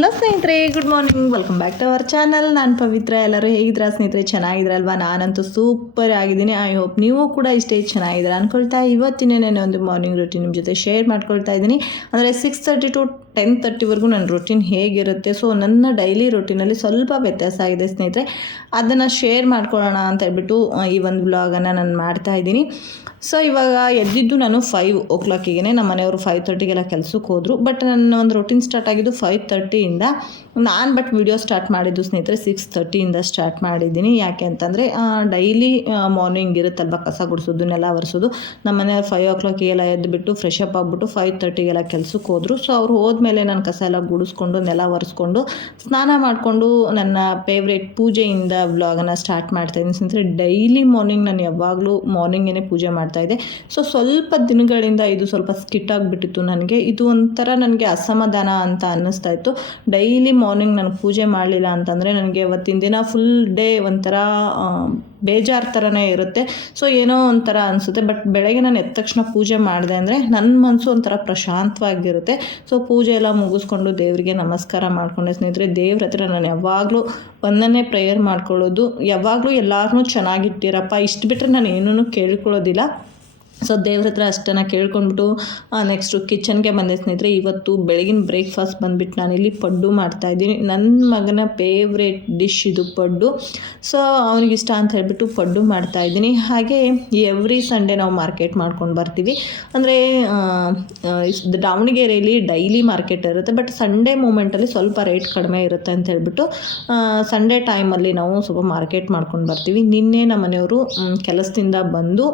Hello ಸ್ನೇಹಿತರೆ good morning welcome back to our channel ನಾನು ಪವಿತ್ರ. ಎಲ್ಲರೂ ಹೇಗಿದ್ದೀರಾ? ಸ್ನೇಹಿತರೆ ಚೆನ್ನಾಗಿದ್ರಲ್ವಾ ನಾನಂತೂ ಸೂಪರ್ ಆಗಿದ್ದೀನಿ. ಐ ಹೋಪ್ ನೀವು ಕೂಡ ಇಷ್ಟೇ ಚೆನ್ನಾಗಿದ್ದೀರಾ ಅಂದ್ಕೊಳ್ತಾ ಇವತ್ತಿನ ನೆನೆ ಒಂದು ಮಾರ್ನಿಂಗ್ ರೂಟೀನ್ ನಿಮ್ಮ ಜೊತೆ ಶೇರ್ ಮಾಡ್ಕೊಳ್ತಾ ಇದ್ದೀನಿ. ಅಂದರೆ ಸಿಕ್ಸ್ ತರ್ಟಿ ಟು ಟೆನ್ ತರ್ಟಿವರೆಗೂ ನನ್ನ ರೊಟೀನ್ ಹೇಗಿರುತ್ತೆ? ಸೊ ನನ್ನ ಡೈಲಿ ರೊಟೀನಲ್ಲಿ ಸ್ವಲ್ಪ ವ್ಯತ್ಯಾಸ ಆಗಿದೆ ಸ್ನೇಹಿತರೆ. ಅದನ್ನು ಶೇರ್ ಮಾಡ್ಕೊಳ್ಳೋಣ ಅಂತ ಹೇಳ್ಬಿಟ್ಟು ಈ ಒಂದು ವ್ಲಾಗನ್ನು ನಾನು ಮಾಡ್ತಾ ಇದ್ದೀನಿ. ಸೊ ಇವಾಗ ಎದ್ದಿದ್ದು ನಾನು ಫೈವ್ ಓ ಕ್ಲಾಕಿಗೆ ನಮ್ಮ ಮನೆಯವರು ಫೈವ್ ತರ್ಟಿಗೆಲ್ಲ ಕೆಲಸಕ್ಕೆ ಹೋದರು. ಬಟ್ ನನ್ನ ಒಂದು ರೊಟೀನ್ ಸ್ಟಾರ್ಟ್ ಆಗಿದ್ದು ಫೈವ್ ತರ್ಟಿಯಿಂದ ನಾನು ಬಟ್ ವಿಡಿಯೋ ಸ್ಟಾರ್ಟ್ ಮಾಡಿದ್ದು ಸ್ನೇಹಿತರೆ ಸಿಕ್ಸ್ ತರ್ಟಿಯಿಂದ ಸ್ಟಾರ್ಟ್ ಮಾಡಿದ್ದೀನಿ. ಯಾಕೆ ಅಂತಂದರೆ ಡೈಲಿ ಮಾರ್ನಿಂಗ್ ಇರುತ್ತಲ್ವ ಕಸ ಗುಡಿಸೋದು ನೆಲ ಒರೆಸೋದು ನಮ್ಮ ಮನೆಯವ್ರು ಫೈವ್ ಓ ಕ್ಲಾಕಿಗೆಲ್ಲ ಎದ್ದುಬಿಟ್ಟು ಫ್ರೆಶ್ ಅಪ್ ಆಗಿಬಿಟ್ಟು ಫೈವ್ ತರ್ಟಿಗೆಲ್ಲ ಕೆಲಸಕ್ಕೆ ಹೋದರು. ಸೊ ಅವ್ರು ಹೋದ್ಮೇಲೆ ನಾನು ಕಸ ಎಲ್ಲ ಗುಡಿಸ್ಕೊಂಡು, ನೆಲ ಒರೆಸ್ಕೊಂಡು, ಸ್ನಾನ ಮಾಡಿಕೊಂಡು ನನ್ನ ಫೇವ್ರೇಟ್ ಪೂಜೆಯಿಂದ ವ್ಲಾಗನ್ನು ಸ್ಟಾರ್ಟ್ ಮಾಡ್ತಾಯಿದ್ದೀನಿ ಸ್ನೇಹಿತರೆ ಡೈಲಿ ಮಾರ್ನಿಂಗ್ ನಾನು ಯಾವಾಗಲೂ ಮಾರ್ನಿಂಗೇ ಪೂಜೆ ಮಾಡ್ತಾಯಿದ್ದೆ ಸೊ ಸ್ವಲ್ಪ ದಿನಗಳಿಂದ ಇದು ಸ್ವಲ್ಪ ಸ್ಕಿಟ್ ಆಗಿಬಿಟ್ಟಿತ್ತು ನನಗೆ. ಇದು ಒಂಥರ ನನಗೆ ಅಸಮಾಧಾನ ಅಂತ ಅನ್ನಿಸ್ತಾ ಇತ್ತು. ಡೈಲಿ ಮಾರ್ನಿಂಗ್ ನಾನು ಪೂಜೆ ಮಾಡಲಿಲ್ಲ ಅಂತಂದರೆ ನನಗೆ ಅವತ್ತಿನ ದಿನ ಫುಲ್ ಡೇ ಒಂಥರ ಬೇಜಾರು ಥರನೇ ಇರುತ್ತೆ. ಸೊ ಏನೋ ಒಂಥರ ಅನಿಸುತ್ತೆ. ಬಟ್ ಬೆಳಗ್ಗೆ ನಾನು ಎದ್ದ ತಕ್ಷಣ ಪೂಜೆ ಮಾಡಿದೆ ಅಂದರೆ ನನ್ನ ಮನಸ್ಸು ಒಂಥರ ಪ್ರಶಾಂತವಾಗಿರುತ್ತೆ. ಸೊ ಪೂಜೆ ಎಲ್ಲ ಮುಗಿಸ್ಕೊಂಡು ದೇವರಿಗೆ ನಮಸ್ಕಾರ ಮಾಡಿಕೊಂಡೆ. ಸ್ನೇಹಿತರೆ, ದೇವ್ರ ಹತ್ರ ನಾನು ಯಾವಾಗಲೂ ಒಂದನ್ನೇ ಪ್ರೇಯರ್ ಮಾಡ್ಕೊಳ್ಳೋದು. ಯಾವಾಗಲೂ ಎಲ್ಲರನ್ನೂ ಚೆನ್ನಾಗಿಟ್ಟಿರಪ್ಪ. ಇಷ್ಟು ಬಿಟ್ಟರೆ ನಾನು ಏನೂ ಕೇಳ್ಕೊಳ್ಳೋದಿಲ್ಲ. ಸೊ ದೇವ್ರ ಹತ್ರ ಅಷ್ಟನ್ನು ಕೇಳ್ಕೊಂಡ್ಬಿಟ್ಟು ನೆಕ್ಸ್ಟು ಕಿಚನ್ಗೆ ಬಂದೆ ಸ್ನೇಹಿತರೆ. ಇವತ್ತು ಬೆಳಗಿನ ಬ್ರೇಕ್ಫಾಸ್ಟ್ ಬಂದುಬಿಟ್ಟು ನಾನಿಲ್ಲಿ ಪಡ್ಡು ಮಾಡ್ತಾಯಿದ್ದೀನಿ ನನ್ನ ಮಗನ ಫೇವ್ರೇಟ್ ಡಿಶ್ ಇದು ಪಡ್ಡು. ಸೊ ಅವನಿಗೆ ಇಷ್ಟ ಅಂತ ಹೇಳಿಬಿಟ್ಟು ಪಡ್ಡು ಮಾಡ್ತಾಯಿದ್ದೀನಿ ಹಾಗೆ ಎವ್ರಿ ಸಂಡೇ ನಾವು ಮಾರ್ಕೆಟ್ ಮಾಡ್ಕೊಂಡು ಬರ್ತೀವಿ. ಅಂದರೆ ದಾವಣಗೆರೆಯಲ್ಲಿ ಡೈಲಿ ಮಾರ್ಕೆಟ್ ಇರುತ್ತೆ. ಬಟ್ ಸಂಡೇ ಮೂಮೆಂಟಲ್ಲಿ ಸ್ವಲ್ಪ ರೇಟ್ ಕಡಿಮೆ ಇರುತ್ತೆ ಅಂತ ಹೇಳ್ಬಿಟ್ಟು ಸಂಡೇ ಟೈಮಲ್ಲಿ ನಾವು ಸ್ವಲ್ಪ ಮಾರ್ಕೆಟ್ ಮಾಡ್ಕೊಂಡು ಬರ್ತೀವಿ. ನಿನ್ನೆ ನಮ್ಮ ಮನೆಯವರು ಕೆಲಸದಿಂದ ಬಂದು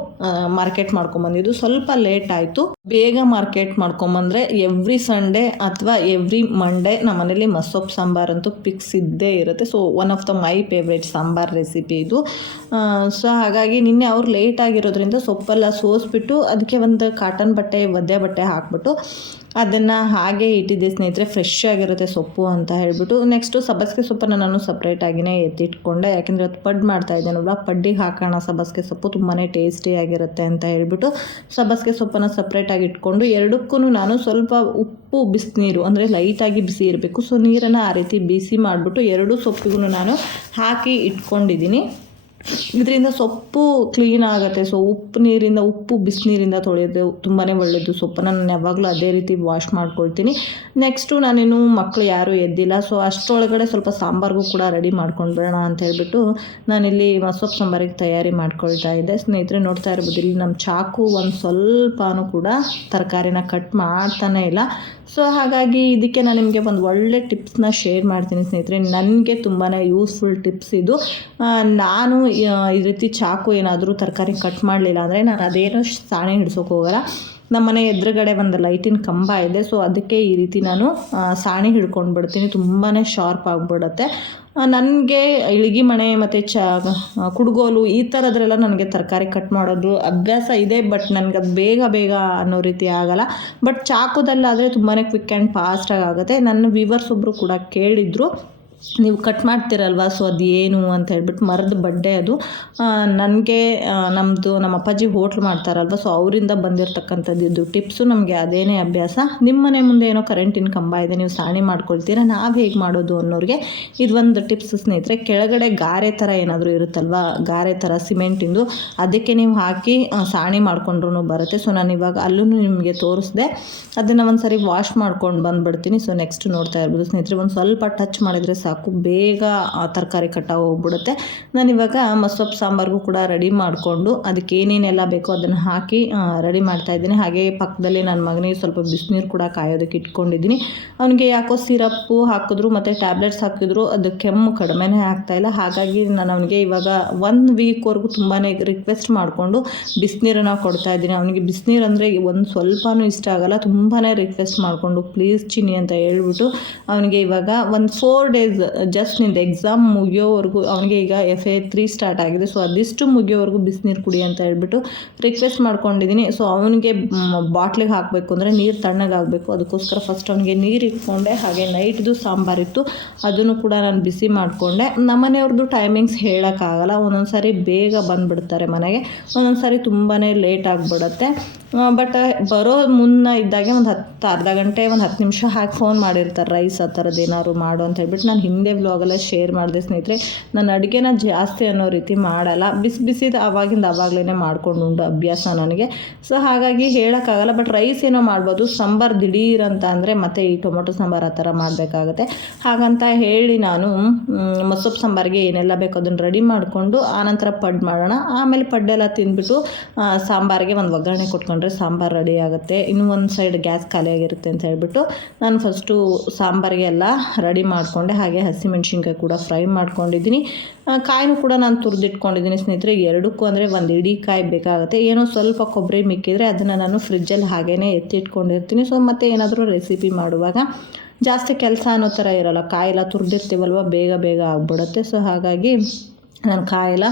ಮಾರ್ಕೆಟ್ ಮಾಡ್ಕೊಂಬಂದಿದ್ದು ಸ್ವಲ್ಪ ಲೇಟ್ ಆಯಿತು. ಬೇಗ ಮಾರ್ಕೆಟ್ ಮಾಡ್ಕೊಂಬಂದ್ರೆ ಎವ್ರಿ ಸಂಡೇ ಅಥವಾ ಎವ್ರಿ ಮಂಡೇ ನಮ್ಮ ಮನೇಲಿ ಮಸೊಪ್ಪು ಸಾಂಬಾರ್ ಅಂತೂ ಪಿಕ್ಸ್ ಇದ್ದೇ ಇರುತ್ತೆ. So one of the my favourite sambar recipe ಇದು. ಸೊ ಹಾಗಾಗಿ ನಿನ್ನೆ ಅವ್ರು ಲೇಟ್ ಆಗಿರೋದ್ರಿಂದ ಸೊಪ್ಪೆಲ್ಲ ಸೋಸ್ಬಿಟ್ಟು ಅದಕ್ಕೆ ಒಂದು ಕಾಟನ್ ಬಟ್ಟೆ, ಒದ್ದೆ ಬಟ್ಟೆ ಹಾಕ್ಬಿಟ್ಟು ಅದನ್ನು ಹಾಗೆ ಇಟ್ಟಿದ್ದೆ ಸ್ನೇಹಿತರೆ ಫ್ರೆಶ್ ಆಗಿರುತ್ತೆ ಸೊಪ್ಪು ಅಂತ ಹೇಳ್ಬಿಟ್ಟು. ನೆಕ್ಸ್ಟು ಸಬ್ಬಸಿಗೆ ಸೊಪ್ಪನ್ನು ನಾನು ಸಪ್ರೇಟಾಗಿಯೇ ಎತ್ತಿಟ್ಕೊಂಡೆ. ಯಾಕೆಂದರೆ ಅದು ಪಡ್ ಮಾಡ್ತಾ ಇದ್ದೇನಲ್ವ ಪಡ್ಡಿಗೆ ಹಾಕೋಣ ಸಬ್ಬಸಿಗೆ ಸೊಪ್ಪು ತುಂಬಾ ಟೇಸ್ಟಿಯಾಗಿರುತ್ತೆ ಅಂತ ಹೇಳ್ಬಿಟ್ಟು ಸಬ್ಬಸಿಗೆ ಸೊಪ್ಪನ್ನು ಸಪ್ರೇಟಾಗಿ ಇಟ್ಕೊಂಡು ಎರಡಕ್ಕೂ ನಾನು ಸ್ವಲ್ಪ ಉಪ್ಪು, ಬಿಸಿನೀರು ಅಂದರೆ ಲೈಟಾಗಿ ಬಿಸಿ ಇರಬೇಕು. ಸೊ ನೀರನ್ನು ಆ ರೀತಿ ಬಿಸಿ ಮಾಡಿಬಿಟ್ಟು ಎರಡೂ ಸೊಪ್ಪಿಗೂ ನಾನು ಹಾಕಿ ಇಟ್ಕೊಂಡಿದ್ದೀನಿ. ಇದರಿಂದ ಸೊಪ್ಪು ಕ್ಲೀನ್ ಆಗುತ್ತೆ. ಸೊ ಉಪ್ಪು ನೀರಿಂದ, ಉಪ್ಪು ಬಿಸಿನೀರಿಂದ ತೊಳೆಯೋದು ತುಂಬಾ ಒಳ್ಳೆಯದು ಸೊಪ್ಪನ್ನು ನಾನು ಯಾವಾಗಲೂ ಅದೇ ರೀತಿ ವಾಶ್ ಮಾಡ್ಕೊಳ್ತೀನಿ. ನೆಕ್ಸ್ಟು ನಾನೇನು ಮಕ್ಕಳು ಯಾರೂ ಎದ್ದಿಲ್ಲ. ಸೊ ಅಷ್ಟರೊಳಗಡೆ ಸ್ವಲ್ಪ ಸಾಂಬಾರಿಗೂ ಕೂಡ ರೆಡಿ ಮಾಡ್ಕೊಂಡು ಬಿಡೋಣ ಅಂತ ಹೇಳ್ಬಿಟ್ಟು ನಾನಿಲ್ಲಿ ಸೊಪ್ಪು ಸಾಂಬಾರಿಗೆ ತಯಾರಿ ಮಾಡ್ಕೊಳ್ತಾ ಇದ್ದೆ. ಸ್ನೇಹಿತರೆ, ನೋಡ್ತಾ ಇರ್ಬೋದು, ಇಲ್ಲಿ ನಮ್ಮ ಚಾಕು ಒಂದು ಸ್ವಲ್ಪನೂ ಕೂಡ ತರಕಾರಿನ ಕಟ್ ಮಾಡ್ತಾನೆ ಇಲ್ಲ. ಸೊ ಹಾಗಾಗಿ ಇದಕ್ಕೆ ನಾನು ನಿಮಗೆ ಒಂದು ಒಳ್ಳೆ ಟಿಪ್ಸ್ನ ಶೇರ್ ಮಾಡ್ತೀನಿ ಸ್ನೇಹಿತರೆ. ನನಗೆ ತುಂಬಾ ಯೂಸ್ಫುಲ್ ಟಿಪ್ಸ್ ಇದು. ನಾನು ಈ ರೀತಿ ಚಾಕು ಏನಾದರೂ ತರಕಾರಿ ಕಟ್ ಮಾಡಲಿಲ್ಲ ಅಂದರೆ ನಾನು ಅದೇನೋ ಸಾಣೆ ಹಿಡ್ಸೋಕೆ ಹೋಗಲ್ಲ. ನಮ್ಮ ಮನೆ ಎದುರುಗಡೆ ಒಂದು ಲೈಟಿನ ಕಂಬ ಇದೆ ಸೊ ಅದಕ್ಕೆ ಈ ರೀತಿ ನಾನು ಸಾಣೆ ಹಿಡ್ಕೊಂಡು ಬಿಡ್ತೀನಿ. ತುಂಬಾ ಶಾರ್ಪ್ ಆಗಿಬಿಡುತ್ತೆ. ನನಗೆ ಇಳಿಗಿ ಮಣೆ ಮತ್ತು ಚ ಕುಡುಗೋಲು ಈ ಥರದ್ರೆಲ್ಲ ನನಗೆ ತರಕಾರಿ ಕಟ್ ಮಾಡೋದು ಅಭ್ಯಾಸ ಇದೆ ಬಟ್ ನನಗೆ ಅದು ಬೇಗ ಬೇಗ ಅನ್ನೋ ರೀತಿ ಆಗಲ್ಲ. ಬಟ್ ಚಾಕುದಲ್ಲಾದರೆ ತುಂಬಾ ಕ್ವಿಕ್ ಆ್ಯಂಡ್ ಫಾಸ್ಟಾಗಿ ಆಗುತ್ತೆ. ನನ್ನ ವ್ಯೂವರ್ಸ್ ಒಬ್ಬರು ಕೂಡ ಕೇಳಿದರು. ನೀವು ಕಟ್ ಮಾಡ್ತೀರಲ್ವ? ಸೊ ಅದು ಏನು ಅಂತ ಹೇಳ್ಬಿಟ್ಟು ಮರದ ಬಡ್ಡೆ ಅದು. ನನಗೆ ನಮ್ಮದು ನಮ್ಮ ಅಪ್ಪಾಜಿ ಹೋಟ್ಲ್ ಮಾಡ್ತಾರಲ್ವ? ಸೊ ಅವರಿಂದ ಬಂದಿರತಕ್ಕಂಥದ್ದು ಇದು. ಟಿಪ್ಸು ನಮಗೆ ಅದೇನೇ ಅಭ್ಯಾಸ. ನಿಮ್ಮ ಮನೆ ಮುಂದೆ ಏನೋ ಕರೆಂಟಿನ ಕಂಬ ಇದೆ, ನೀವು ಸಾಣಿ ಮಾಡ್ಕೊಳ್ತೀರಾ? ನಾವು ಹೇಗೆ ಮಾಡೋದು ಅನ್ನೋರಿಗೆ ಇದು ಒಂದು ಟಿಪ್ಸ್ ಸ್ನೇಹಿತರೆ, ಕೆಳಗಡೆ ಗಾರೆ ಥರ ಏನಾದರೂ ಇರುತ್ತಲ್ವ? ಗಾರೆ ಥರ ಸಿಮೆಂಟಿಂದು ಅದಕ್ಕೆ ನೀವು ಹಾಕಿ ಸಾಣಿ ಮಾಡ್ಕೊಂಡ್ರೂ ಬರುತ್ತೆ. ಸೊ ನಾನು ಇವಾಗ ಅಲ್ಲೂ ನಿಮಗೆ ತೋರಿಸ್ದೆ. ಅದನ್ನು ಒಂದು ಸರಿ ವಾಶ್ ಮಾಡ್ಕೊಂಡು ಬಂದುಬಿಡ್ತೀನಿ. ಸೊ ನೆಕ್ಸ್ಟ್ ನೋಡ್ತಾ ಇರ್ಬೋದು ಸ್ನೇಹಿತರೆ. ಒಂದು ಸ್ವಲ್ಪ ಟಚ್ ಮಾಡಿದರೆ ಸಾಕು. ಬೇಗ ಆ ತರಕಾರಿ ಕಟಾವು ಹೋಗ್ಬಿಡುತ್ತೆ. ನಾನು ಇವಾಗ ಮಸೊಪ್ಪು ಸಾಂಬಾರ್ಗೂ ಕೂಡ ರೆಡಿ ಮಾಡಿಕೊಂಡು ಅದಕ್ಕೆ ಏನೇನೆಲ್ಲ ಬೇಕೋ ಅದನ್ನು ಹಾಕಿ ರೆಡಿ ಮಾಡ್ತಾ ಇದ್ದೀನಿ. ಹಾಗೆ ಪಕ್ಕದಲ್ಲಿ ನನ್ನ ಮಗನಿಗೆ ಸ್ವಲ್ಪ ಬಿಸಿನೀರು ಕೂಡ ಕಾಯೋದಕ್ಕೆ ಇಟ್ಕೊಂಡಿದ್ದೀನಿ. ಅವನಿಗೆ ಯಾಕೋ ಸಿರಪ್ಪು ಹಾಕಿದ್ರು ಮತ್ತು ಟ್ಯಾಬ್ಲೆಟ್ಸ್ ಹಾಕಿದ್ರು, ಅದು ಕೆಮ್ಮು ಕಡಿಮೆನೇ ಆಗ್ತಾಯಿಲ್ಲ ಹಾಗಾಗಿ ನಾನು ಅವನಿಗೆ ಇವಾಗ ಒನ್ ವೀಕ್ವರೆಗೂ ತುಂಬಾ ರಿಕ್ವೆಸ್ಟ್ ಮಾಡಿಕೊಂಡು ಬಿಸಿನೀರನ್ನು ಕೊಡ್ತಾ ಇದ್ದೀನಿ. ಅವನಿಗೆ ಬಿಸಿನೀರು ಅಂದರೆ ಒಂದು ಸ್ವಲ್ಪನೂ ಇಷ್ಟ ಆಗಲ್ಲ ತುಂಬಾ ರಿಕ್ವೆಸ್ಟ್ ಮಾಡಿಕೊಂಡು ಪ್ಲೀಸ್ ಚಿನ್ನಿ ಅಂತ ಹೇಳ್ಬಿಟ್ಟು ಅವನಿಗೆ ಇವಾಗ ಒಂದು ಫೋರ್ ಡೇಸ್ ಜಸ್ಟ್ ನಿಂದು ಎಕ್ಸಾಮ್ ಮುಗಿಯೋವರೆಗೂ ಅವನಿಗೆ ಈಗ ಎಫ್ ಎ ತ್ರೀ ಸ್ಟಾರ್ಟ್ ಆಗಿದೆ. ಸೊ ಅದಿಷ್ಟು ಮುಗಿಯೋವರೆಗೂ ಬಿಸಿನೀರು ಕುಡಿ ಅಂತ ಹೇಳ್ಬಿಟ್ಟು ರಿಕ್ವೆಸ್ಟ್ ಮಾಡ್ಕೊಂಡಿದ್ದೀನಿ ಸೊ ಅವನಿಗೆ ಬಾಟ್ಲಿಗೆ ಹಾಕಬೇಕು ಅಂದರೆ ನೀರು ತಣ್ಣಗಾಗಬೇಕು. ಅದಕ್ಕೋಸ್ಕರ ಫಸ್ಟ್ ಅವನಿಗೆ ನೀರು ಇಟ್ಕೊಂಡೆ, ಹಾಗೆ ನೈಟ್ದು ಸಾಂಬಾರಿತ್ತು ಅದನ್ನು ಕೂಡ ನಾನು ಬಿಸಿ ಮಾಡಿಕೊಂಡೆ. ನಮ್ಮನೆಯವ್ರದ್ದು ಟೈಮಿಂಗ್ಸ್ ಹೇಳೋಕ್ಕಾಗಲ್ಲ. ಒಂದೊಂದು ಸಾರಿ ಬೇಗ ಬಂದುಬಿಡ್ತಾರೆ ಮನೆಗೆ. ಒಂದೊಂದು ಸಾರಿ ತುಂಬಾ ಲೇಟ್ ಆಗಿಬಿಡುತ್ತೆ ಬಟ್ ಬರೋ ಮುನ್ನ ಇದ್ದಾಗೆ ಒಂದು ಹತ್ತು, ಅರ್ಧ ಗಂಟೆ, ಒಂದು ಹತ್ತು ನಿಮಿಷ ಹಾಕಿ ಫೋನ್ ಮಾಡಿರ್ತಾರೆ. ರೈಸ್ ಆ ಥರದ್ದು ಏನಾದ್ರು ಮಾಡು ಅಂತ ಹೇಳ್ಬಿಟ್ಟು ನಾನು ಹಿಂದೆ ವ್ಲಾಗೆಲ್ಲ ಶೇರ್ ಮಾಡಿದೆ ಸ್ನೇಹಿತರೆ ನಾನು ಅಡುಗೆನ ಜಾಸ್ತಿ ಅನ್ನೋ ರೀತಿ ಮಾಡಲ್ಲ. ಬಿಸಿ ಬಿಸಿದ ಆವಾಗಿಂದ ಆವಾಗಲೇ ಮಾಡ್ಕೊಂಡು ಉಂಡು ಅಭ್ಯಾಸ ನನಗೆ. ಸೊ ಹಾಗಾಗಿ ಹೇಳೋಕ್ಕಾಗಲ್ಲ ಬಟ್ ರೈಸ್ ಏನೋ ಮಾಡ್ಬೋದು. ಸಾಂಬಾರು ದಿಢೀರಂತ ಅಂದರೆ ಮತ್ತೆ ಈ ಟೊಮೊಟೊ ಸಾಂಬಾರು ಆ ಥರ ಮಾಡಬೇಕಾಗತ್ತೆ. ಹಾಗಂತ ಹೇಳಿ ನಾನು ಮೊಸೊಪ್ಪು ಸಾಂಬಾರಿಗೆ ಏನೆಲ್ಲ ಬೇಕು ಅದನ್ನು ರೆಡಿ ಮಾಡಿಕೊಂಡು, ಆನಂತರ ಪಡ್ ಮಾಡೋಣ. ಆಮೇಲೆ ಪಡ್ಡೆಲ್ಲ ತಿಂದ್ಬಿಟ್ಟು ಸಾಂಬಾರಿಗೆ ಒಂದು ಒಗ್ಗರಣೆ ಕೊಟ್ಕೊಂಡ್ರೆ ಸಾಂಬಾರು ರೆಡಿ ಆಗುತ್ತೆ. ಇನ್ನೂ ಒಂದು ಸೈಡ್ ಗ್ಯಾಸ್ ಖಾಲಿಯಾಗಿರುತ್ತೆ ಅಂತ ಹೇಳ್ಬಿಟ್ಟು, ನಾನು ಫಸ್ಟು ಸಾಂಬಾರಿಗೆ ಎಲ್ಲ ರೆಡಿ ಮಾಡಿಕೊಂಡೆ. ಹಾಗೆ ಹಸಿಮೆಣ್ಸಿನ್ಕಾಯಿ ಕೂಡ ಫ್ರೈ ಮಾಡ್ಕೊಂಡಿದ್ದೀನಿ. ಕಾಯಿನೂ ಕೂಡ ನಾನು ತುರಿದಿಟ್ಕೊಂಡಿದ್ದೀನಿ ಸ್ನೇಹಿತರೆ. ಎರಡಕ್ಕೂ ಅಂದರೆ ಒಂದು ಇಡೀ ಕಾಯಿ ಬೇಕಾಗುತ್ತೆ. ಏನೋ ಸ್ವಲ್ಪ ಕೊಬ್ಬರಿ ಮಿಕ್ಕಿದರೆ ಅದನ್ನು ನಾನು ಫ್ರಿಜ್ಜಲ್ಲಿ ಹಾಗೇ ಎತ್ತಿಟ್ಕೊಂಡಿರ್ತೀನಿ. ಸೊ ಮತ್ತೆ ಏನಾದರೂ ರೆಸಿಪಿ ಮಾಡುವಾಗ ಜಾಸ್ತಿ ಕೆಲಸ ಅನ್ನೋ ಥರ ಇರೋಲ್ಲ. ಕಾಯೆಲ್ಲ ತುರಿದಿರ್ತೀವಲ್ವ? ಬೇಗ ಬೇಗ ಆಗ್ಬಿಡುತ್ತೆ. ಸೊ ಹಾಗಾಗಿ ನಾನು ಕಾಯೆಲ್ಲ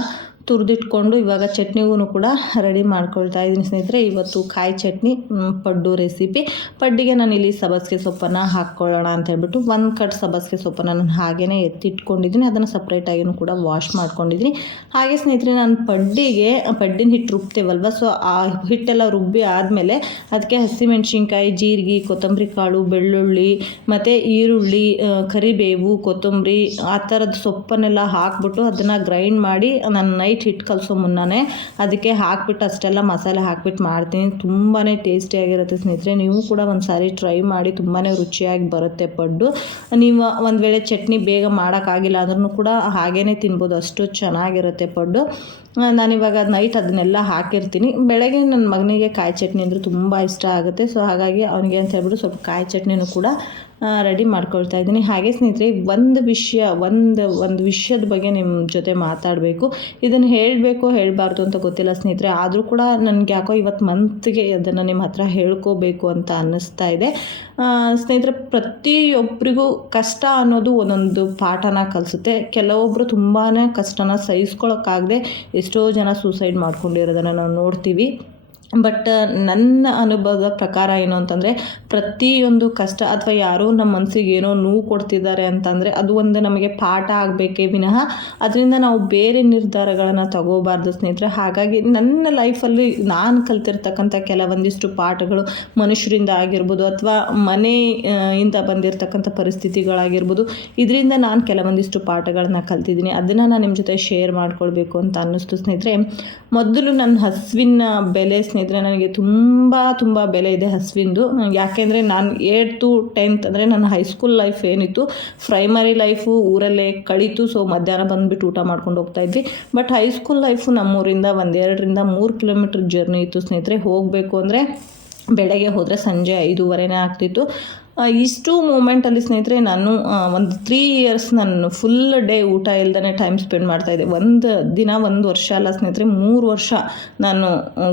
ತುರಿದಿಟ್ಕೊಂಡು ಇವಾಗ ಚಟ್ನಿಗೂ ಕೂಡ ರೆಡಿ ಮಾಡ್ಕೊಳ್ತಾ ಇದ್ದೀನಿ ಸ್ನೇಹಿತರೆ. ಇವತ್ತು ಕಾಯಿ ಚಟ್ನಿ ಪಡ್ಡು ರೆಸಿಪಿ ಪಡ್ಡಿಗೆ ನಾನು ಇಲ್ಲಿ ಸಬಸ್ಗೆ ಸೊಪ್ಪನ್ನು ಹಾಕ್ಕೊಳ್ಳೋಣ ಅಂತ ಹೇಳ್ಬಿಟ್ಟು ಒಂದು ಕಟ್ ಸಬಸ್ಗೆ ಸೊಪ್ಪನ್ನು ನಾನು ಹಾಗೇ ಎತ್ತಿಟ್ಕೊಂಡಿದ್ದೀನಿ. ಅದನ್ನು ಸಪ್ರೇಟಾಗಿಯೂ ಕೂಡ ವಾಶ್ ಮಾಡ್ಕೊಂಡಿದ್ದೀನಿ. ಹಾಗೆ ಸ್ನೇಹಿತರೆ, ನಾನು ಪಡ್ಡಿಗೆ, ಪಡ್ಡಿನ ಹಿಟ್ಟು ರುಬ್ತೇವಲ್ವ? ಸೊ ಆ ಹಿಟ್ಟೆಲ್ಲ ರುಬ್ಬಿ ಆದಮೇಲೆ ಅದಕ್ಕೆ ಹಸಿಮೆಣ್ಸಿನ್ಕಾಯಿ, ಜೀರಿಗೆ, ಕೊತ್ತಂಬರಿ ಕಾಳು, ಬೆಳ್ಳುಳ್ಳಿ, ಮತ್ತು ಈರುಳ್ಳಿ ಕರಿಬೇವು, ಕೊತ್ತಂಬರಿ, ಆ ಥರದ ಸೊಪ್ಪನ್ನೆಲ್ಲ ಹಾಕ್ಬಿಟ್ಟು ಅದನ್ನು ಗ್ರೈಂಡ್ ಮಾಡಿ ನಾನು ನೈಟ್ ಹಿಟ್ಟು ಕಲಸೋ ಮುನ್ನನೇ ಅದಕ್ಕೆ ಹಾಕ್ಬಿಟ್ಟು ಅಷ್ಟೆಲ್ಲ ಮಸಾಲೆ ಹಾಕ್ಬಿಟ್ಟು ಮಾಡ್ತೀನಿ. ತುಂಬಾ ಟೇಸ್ಟಿಯಾಗಿರುತ್ತೆ ಸ್ನೇಹಿತರೆ. ನೀವು ಕೂಡ ಒಂದು ಸಾರಿ ಟ್ರೈ ಮಾಡಿ ತುಂಬಾ ರುಚಿಯಾಗಿ ಬರುತ್ತೆ ಪಡ್ಡು. ನೀವು ಒಂದು ವೇಳೆ ಚಟ್ನಿ ಬೇಗ ಮಾಡೋಕ್ಕಾಗಿಲ್ಲ ಅಂದ್ರೂ ಕೂಡ ಹಾಗೇ ತಿನ್ಬೋದು. ಅಷ್ಟು ಚೆನ್ನಾಗಿರುತ್ತೆ ಪಡ್ಡು. ನಾನಿವಾಗ ನೈಟ್ ಅದನ್ನೆಲ್ಲ ಹಾಕಿರ್ತೀನಿ. ಬೆಳಗ್ಗೆ ನನ್ನ ಮಗನಿಗೆ ಕಾಯಿ ಚಟ್ನಿ ಅಂದರೆ ತುಂಬ ಇಷ್ಟ ಆಗುತ್ತೆ. ಸೊ ಹಾಗಾಗಿ ಅವನಿಗೆ ಅಂತ ಹೇಳ್ಬಿಟ್ಟು ಸ್ವಲ್ಪ ಕಾಯಿ ಚಟ್ನಿನೂ ಕೂಡ ರೆಡಿ ಮಾಡ್ಕೊಳ್ತಾ ಇದ್ದೀನಿ. ಹಾಗೆ ಸ್ನೇಹಿತರೆ, ಒಂದು ವಿಷಯ, ಒಂದು ಒಂದು ವಿಷಯದ ಬಗ್ಗೆ ನಿಮ್ಮ ಜೊತೆ ಮಾತಾಡಬೇಕು. ಇದನ್ನು ಹೇಳಬೇಕು ಹೇಳಬಾರ್ದು ಅಂತ ಗೊತ್ತಿಲ್ಲ ಸ್ನೇಹಿತರೆ. ಆದರೂ ಕೂಡ ನನಗೆ ಯಾಕೋ ಇವತ್ತು ಮಂತ್ಗೆ ಅದನ್ನು ನಿಮ್ಮ ಹತ್ರ ಹೇಳ್ಕೋಬೇಕು ಅಂತ ಅನ್ನಿಸ್ತಾ ಇದೆ. ಸ್ನೇಹಿತರೆ ಪ್ರತಿಯೊಬ್ಬರಿಗೂ ಕಷ್ಟ ಅನ್ನೋದು ಒಂದೊಂದು ಪಾಠನ ಕಲಿಸುತ್ತೆ. ಕೆಲವೊಬ್ಬರು ತುಂಬಾ ಕಷ್ಟನ ಸಹಿಸ್ಕೊಳಕ್ಕಾಗದೆ ಎಷ್ಟೋ ಜನ ಸೂಸೈಡ್ ಮಾಡ್ಕೊಂಡಿರೋದನ್ನು ನಾವು ನೋಡ್ತೀವಿ. ಬಟ್ ನನ್ನ ಅನುಭವದ ಪ್ರಕಾರ ಏನು ಅಂತಂದರೆ, ಪ್ರತಿಯೊಂದು ಕಷ್ಟ ಅಥವಾ ಯಾರೋ ನಮ್ಮ ಮನಸ್ಸಿಗೆ ಏನೋ ನೋವು ಕೊಡ್ತಿದ್ದಾರೆ ಅಂತಂದರೆ, ಅದು ಒಂದು ನಮಗೆ ಪಾಠ ಆಗಬೇಕೇ ವಿನಃ, ಅದರಿಂದ ನಾವು ಬೇರೆ ನಿರ್ಧಾರಗಳನ್ನು ತಗೋಬಾರ್ದು ಸ್ನೇಹಿತರೆ. ಹಾಗಾಗಿ ನನ್ನ ಲೈಫಲ್ಲಿ ನಾನು ಕಲ್ತಿರ್ತಕ್ಕಂಥ ಕೆಲವೊಂದಿಷ್ಟು ಪಾಠಗಳು ಮನುಷ್ಯರಿಂದ ಆಗಿರ್ಬೋದು ಅಥವಾ ಮನೆ ಇಂದ ಬಂದಿರತಕ್ಕಂಥ ಪರಿಸ್ಥಿತಿಗಳಾಗಿರ್ಬೋದು, ಇದರಿಂದ ನಾನು ಕೆಲವೊಂದಿಷ್ಟು ಪಾಠಗಳನ್ನ ಕಲ್ತಿದ್ದೀನಿ. ಅದನ್ನು ನಾನು ನಿಮ್ಮ ಜೊತೆ ಶೇರ್ ಮಾಡ್ಕೊಳ್ಬೇಕು ಅಂತ ಅನ್ನಿಸ್ತು ಸ್ನೇಹಿತರೆ. ಮೊದಲು ನನ್ನ ಹಸುವಿನ ಬೆಲೆ ಸ್ನೇಹಿತರೆ ನನಗೆ ತುಂಬ ತುಂಬ ಬೆಲೆ ಇದೆ ಹಸುವಿಂದು. ಯಾಕೆಂದರೆ ನಾನು ಏಟ್ತು ಟೆಂತ್ ಅಂದರೆ ನನ್ನ ಹೈಸ್ಕೂಲ್ ಲೈಫ್ ಏನಿತ್ತು ಪ್ರೈಮರಿ ಲೈಫು ಊರಲ್ಲೇ ಕಳೀತು. ಸೊ ಮಧ್ಯಾಹ್ನ ಬಂದುಬಿಟ್ಟು ಊಟ ಮಾಡ್ಕೊಂಡು ಹೋಗ್ತಾ ಇದ್ವಿ. ಬಟ್ ಹೈಸ್ಕೂಲ್ ಲೈಫು ನಮ್ಮೂರಿಂದ ಒಂದೆರಡರಿಂದ ಮೂರು ಕಿಲೋಮೀಟ್ರ್ ಜರ್ನಿ ಇತ್ತು ಸ್ನೇಹಿತರೆ. ಹೋಗಬೇಕು ಅಂದರೆ ಬೆಳಗ್ಗೆ ಹೋದರೆ ಸಂಜೆ ಐದೂವರೆನೇ ಆಗ್ತಿತ್ತು. ಇಷ್ಟು ಮೂಮೆಂಟಲ್ಲಿ ಸ್ನೇಹಿತರೆ, ನಾನು ಒಂದು ತ್ರೀ ಇಯರ್ಸ್ ನಾನು ಫುಲ್ ಡೇ ಊಟ ಇಲ್ದೇ ಟೈಮ್ ಸ್ಪೆಂಡ್ ಮಾಡ್ತಾಯಿದ್ದೆ ಒಂದು ದಿನ, ಒಂದು ವರ್ಷ ಅಲ್ಲ ಸ್ನೇಹಿತರೆ, ಮೂರು ವರ್ಷ ನಾನು